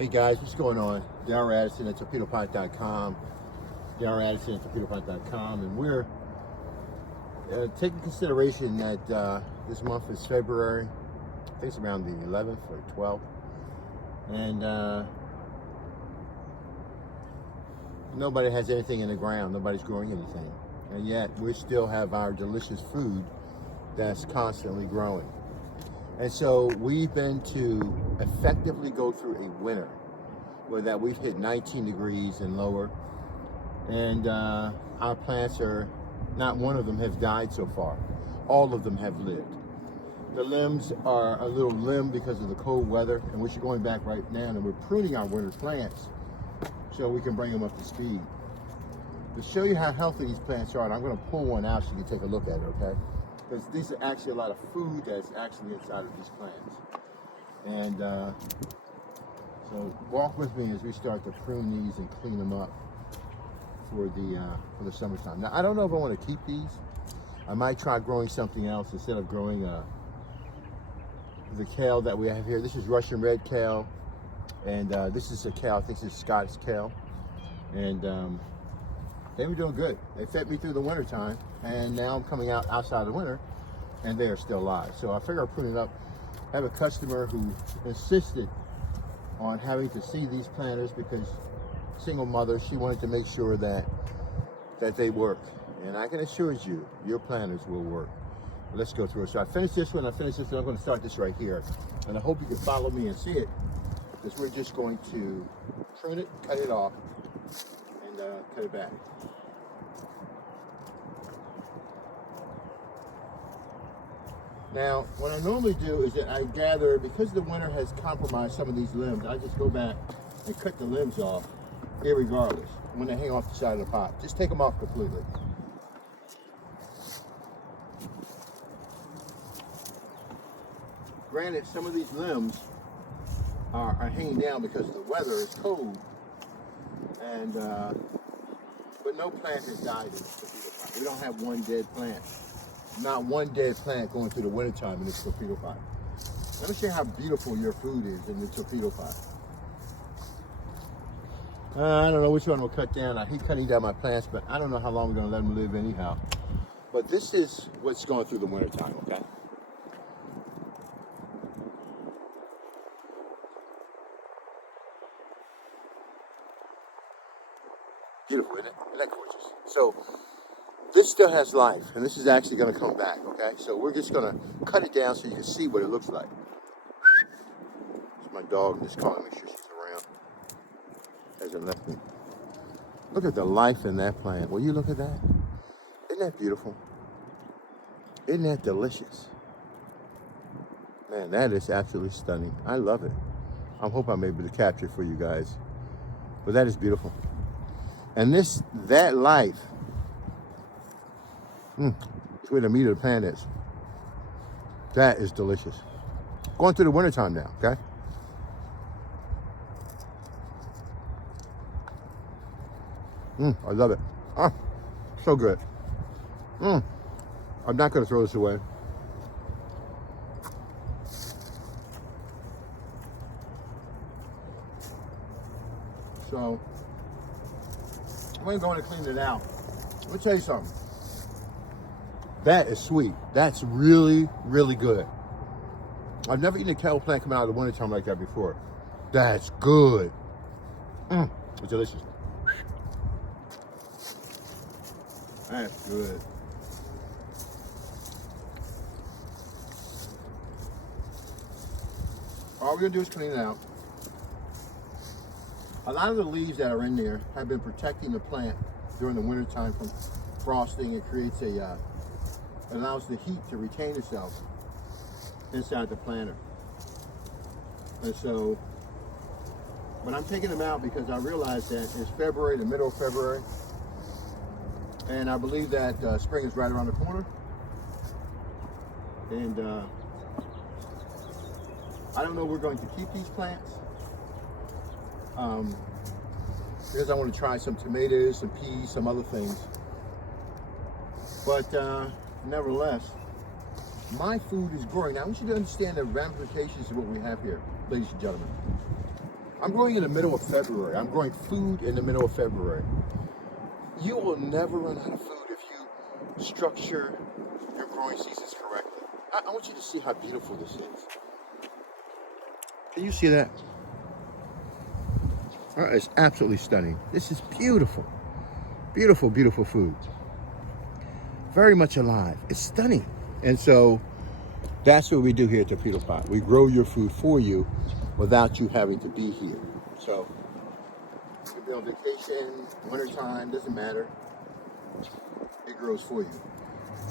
Hey guys, what's going on? Darryl Addison at torpedopot.com. Darryl Addison at torpedopot.com, and we're taking consideration that this month is February. I think it's around the 11th or 12th, and nobody has anything in the ground. Nobody's growing anything, and yet we still have our delicious food that's constantly growing. And so we've been to effectively go through a winter where that we've hit 19 degrees and lower. And our plants are, not one of them has died so far. All of them have lived. The limbs are a little limb because of the cold weather, and we're going back right now and we're pruning our winter plants so we can bring them up to speed. To show you how healthy these plants are, and I'm gonna pull one out so you can take a look at it, okay? Because these are actually a lot of food that's actually inside of these plants. And so walk with me as we start to prune these and clean them up for the summertime. Now, I don't know if I want to keep these. I might try growing something else instead of growing the kale that we have here. This is Russian red kale, and this is a kale, I think this is Scottish kale. And they were doing good. They fed me through the winter time, and now I'm coming out outside the winter, and they are still alive. So I figure I'll prune it up. I have a customer who insisted on having to see these planters because single mother, she wanted to make sure that they work. And I can assure you, your planters will work. Let's go through it. So I finished this one, I'm going to start this right here. And I hope you can follow me and see it, because we're just going to prune it, cut it off, and cut it back. Now, what I normally do is that I gather, because the winter has compromised some of these limbs, I just go back and cut the limbs off, irregardless, when they hang off the side of the pot. Just take them off completely. Granted, some of these limbs are hanging down because the weather is cold, and but no plant has died in this torpedo pot. We don't have one dead plant. Not one dead plant going through the wintertime in this torpedo pot. Let me show you how beautiful your food is in the torpedo pot. I don't know which one we'll cut down. I hate cutting down my plants, but I don't know how long we're going to let them live anyhow. But this is what's going through the wintertime, okay? Beautiful, isn't it? Isn't that gorgeous? So, this still has life, and this is actually going to come back, okay? So we're just going to cut it down so you can see what it looks like. It's my dog just calling, make sure she's around. Hasn't left me. Look at the life in that plant. Will you look at that? Isn't that beautiful? Isn't that delicious? Man, that is absolutely stunning. I love it. I hope I'm able to capture it for you guys. But that is beautiful. And that life, it's where the meat of the plant is. That is delicious. Going through the wintertime now, okay? I love it. Ah, so good. I'm not going to throw this away. So, I'm going to go in and clean it out. Let me tell you something. That is sweet. That's really, really good. I've never eaten a kale plant come out of the wintertime like that before. That's good. It's delicious. That's good. All we're gonna do is clean it out. A lot of the leaves that are in there have been protecting the plant during the wintertime from frosting. It creates allows the heat to retain itself inside the planter. And so, but I'm taking them out because I realize that it's February, the middle of February, and I believe that spring is right around the corner. And I don't know if we're going to keep these plants because I want to try some tomatoes, some peas, some other things. But nevertheless, my food is growing. Now, I want you to understand the ramifications of what we have here, ladies and gentlemen. I'm growing in the middle of February. I'm growing food in the middle of February. You will never run out of food if you structure your growing seasons correctly. I want you to see how beautiful this is. Can you see that? It's absolutely stunning. This is beautiful. Beautiful, beautiful food. Very much alive. It's stunning. And so that's what we do here at Torpedo Pot. We grow your food for you without you having to be here. So you can be on vacation, wintertime, doesn't matter. It grows for you.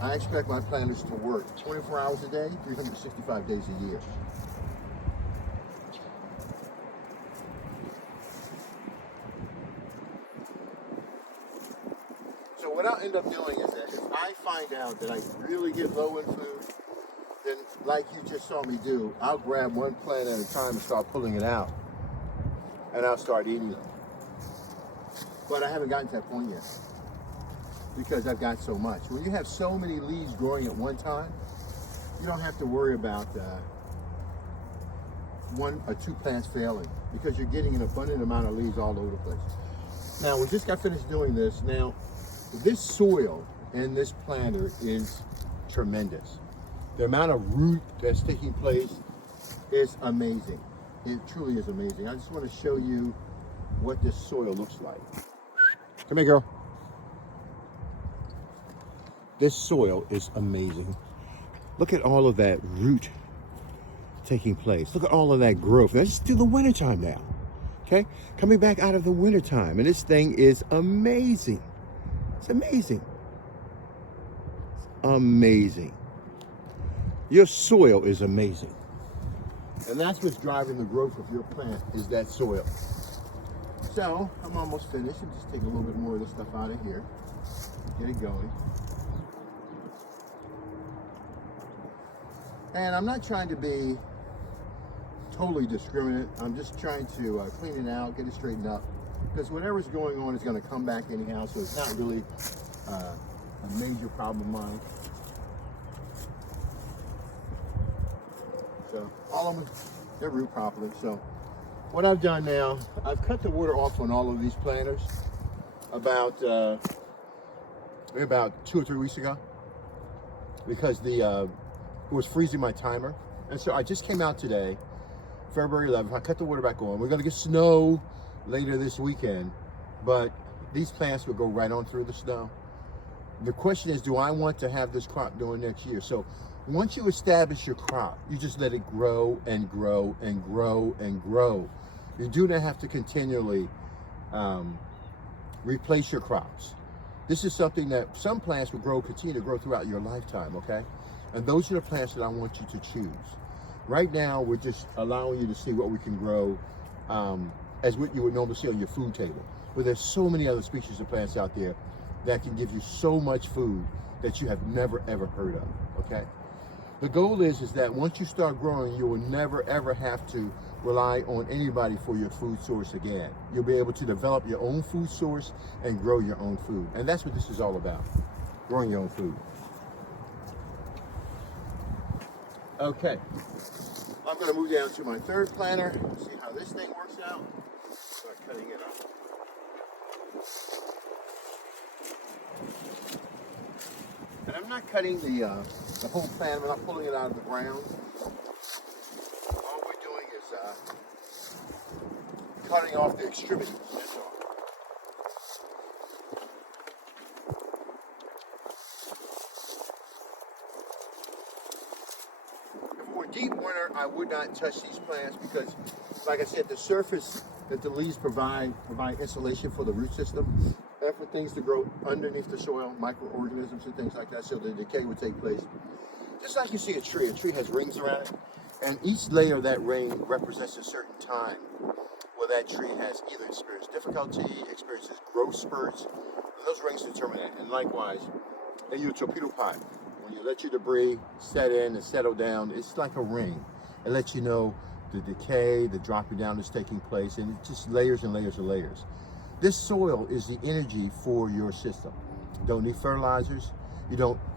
I expect my planters to work 24 hours a day, 365 days a year. So what I'll end up doing is that if I find out that I really get low in food, then like you just saw me do, I'll grab one plant at a time and start pulling it out. And I'll start eating it. But I haven't gotten to that point yet because I've got so much. When you have so many leaves growing at one time, you don't have to worry about one or two plants failing because you're getting an abundant amount of leaves all over the place. Now, we just got finished doing this. Now, this soil in this planter is tremendous. The amount of root that's taking place is amazing. It truly is amazing. I just want to show you what this soil looks like. Come here, girl. This soil is amazing. Look at all of that root taking place. Look at all of that growth. That's just through the wintertime now. Okay? Coming back out of the wintertime. And this thing is amazing. It's amazing. It's amazing. Your soil is amazing. And that's what's driving the growth of your plant is that soil. So, I'm almost finished. I'm just taking a little bit more of this stuff out of here. Get it going. And I'm not trying to be totally discriminate. I'm just trying to clean it out, get it straightened up. Because whatever's going on is going to come back anyhow, so it's not really a major problem of mine. So all of them, they're root properly. So what I've done now, I've cut the water off on all of these planters about maybe about 2 or 3 weeks ago because it was freezing my timer. And so I just came out today, February 11th. I cut the water back on. We're going to get snow later this weekend, but these plants will go right on through the snow. The question is, do I want to have this crop doing next year? So once you establish your crop, you just let it grow and grow and grow and grow. You do not have to continually replace your crops. This is something that some plants will continue to grow throughout your lifetime, okay? And those are the plants that I want you to choose. Right now, we're just allowing you to see what we can grow as what you would normally see on your food table. But there's so many other species of plants out there that can give you so much food that you have never, ever heard of, okay? The goal is that once you start growing, you will never, ever have to rely on anybody for your food source again. You'll be able to develop your own food source and grow your own food. And that's what this is all about, growing your own food. Okay, I'm gonna move down to my third planter, see how this thing works out. Start cutting it up. And I'm not cutting the whole plant, I'm not pulling it out of the ground. All we're doing is cutting off the extremities, that's all. If it were deep winter, I would not touch these plants because, like I said, the surface that the leaves provide insulation for the root system and for things to grow underneath the soil, microorganisms and things like that, so the decay would take place. Just like you see a tree has rings around it, and each layer of that ring represents a certain time where that tree has either experienced difficulty, experiences growth spurts, and those rings determine that. And likewise, in your torpedo pot, when you let your debris set in and settle down, it's like a ring. It lets you know the decay, the dropping down that's taking place, and it's just layers and layers and layers. This soil is the energy for your system. You don't need fertilizers.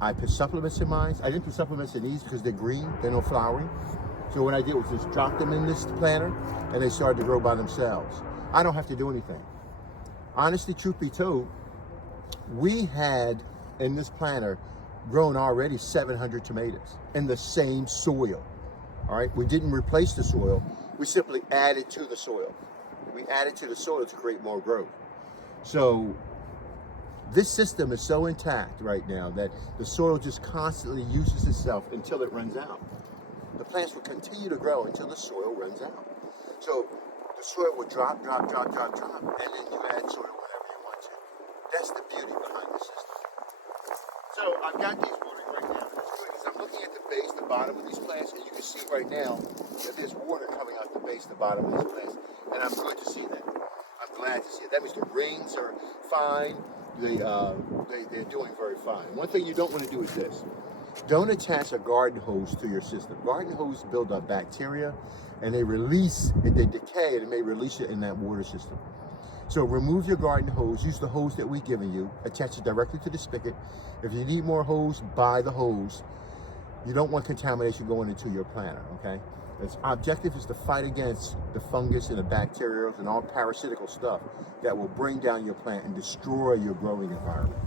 I put supplements in mine. I didn't put supplements in these because they're green, they're no flowering. So what I did was just drop them in this planter and they started to grow by themselves. I don't have to do anything. Honestly, truth be told, we had in this planter grown already 700 tomatoes in the same soil. All right, we didn't replace the soil. We simply added to the soil. We added to the soil to create more growth. So this system is so intact right now that the soil just constantly uses itself until it runs out. The plants will continue to grow until the soil runs out. So the soil will drop, and then you add soil whenever you want to. That's the beauty behind the system. So I've got these watering right now. What's good is I'm looking at the base, the bottom of these plants, and you can see right now that there's water coming out the base, the bottom of these plants. And I'm good to see that. I'm glad to see it. That means the rings are fine. They're doing very fine. One thing you don't want to do is this. Don't attach a garden hose to your system. Garden hoses build up bacteria and they release, and they decay, and it may release it in that water system. So remove your garden hose, use the hose that we've given you, attach it directly to the spigot. If you need more hose, buy the hose. You don't want contamination going into your planter, okay? Its objective is to fight against the fungus and the bacteria and all parasitical stuff that will bring down your plant and destroy your growing environment.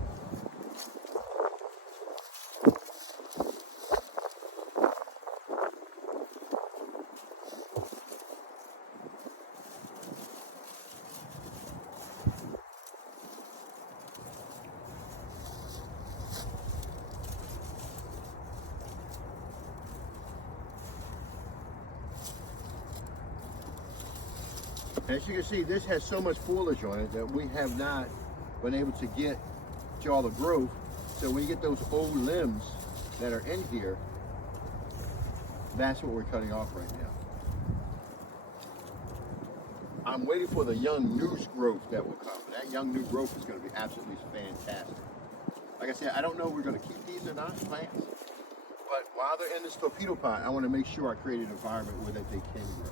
As you can see, this has so much foliage on it that we have not been able to get to all the growth. So when you get those old limbs that are in here, that's what we're cutting off right now. I'm waiting for the young new growth that will come. That young new growth is going to be absolutely fantastic. Like I said, I don't know if we're going to keep these or not, plants, but while they're in this torpedo pot, I want to make sure I create an environment where that they can grow.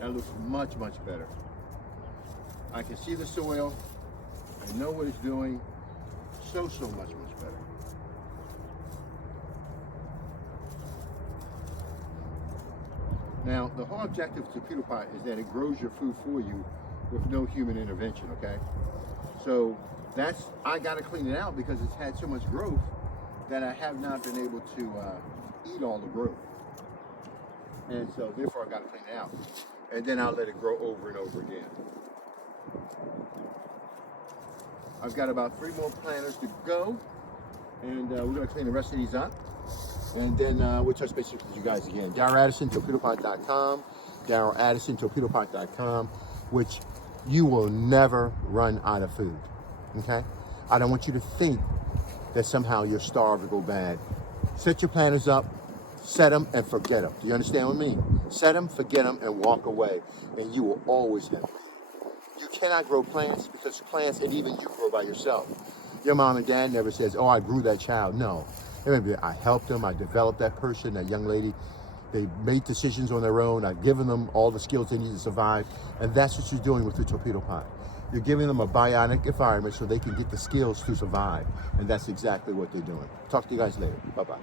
That looks much, much better. I can see the soil. I know what it's doing. So much, much better. Now, the whole objective of the torpedo pot is that it grows your food for you with no human intervention, okay? So I gotta clean it out because it's had so much growth that I have not been able to eat all the growth. And so therefore I gotta clean it out. And then I'll let it grow over and over again. I've got about 3 more planters to go, and we're going to clean the rest of these up, and then we'll touch base with you guys again. Darryl Addison, torpedopot.com, Darryl Addison, torpedopot.com, which you will never run out of food, okay? I don't want you to think that somehow you're starved or go bad. Set your planters up, set them and forget them. Do you understand what I mean? Set them, forget them, and walk away, and you will always have food. You cannot grow plants because plants, and even you, grow by yourself. Your mom and dad never says, oh, I grew that child. No. I helped them. I developed that person, that young lady. They made decisions on their own. I've given them all the skills they need to survive. And that's what you're doing with the torpedo pot. You're giving them a bionic environment so they can get the skills to survive. And that's exactly what they're doing. Talk to you guys later. Bye-bye.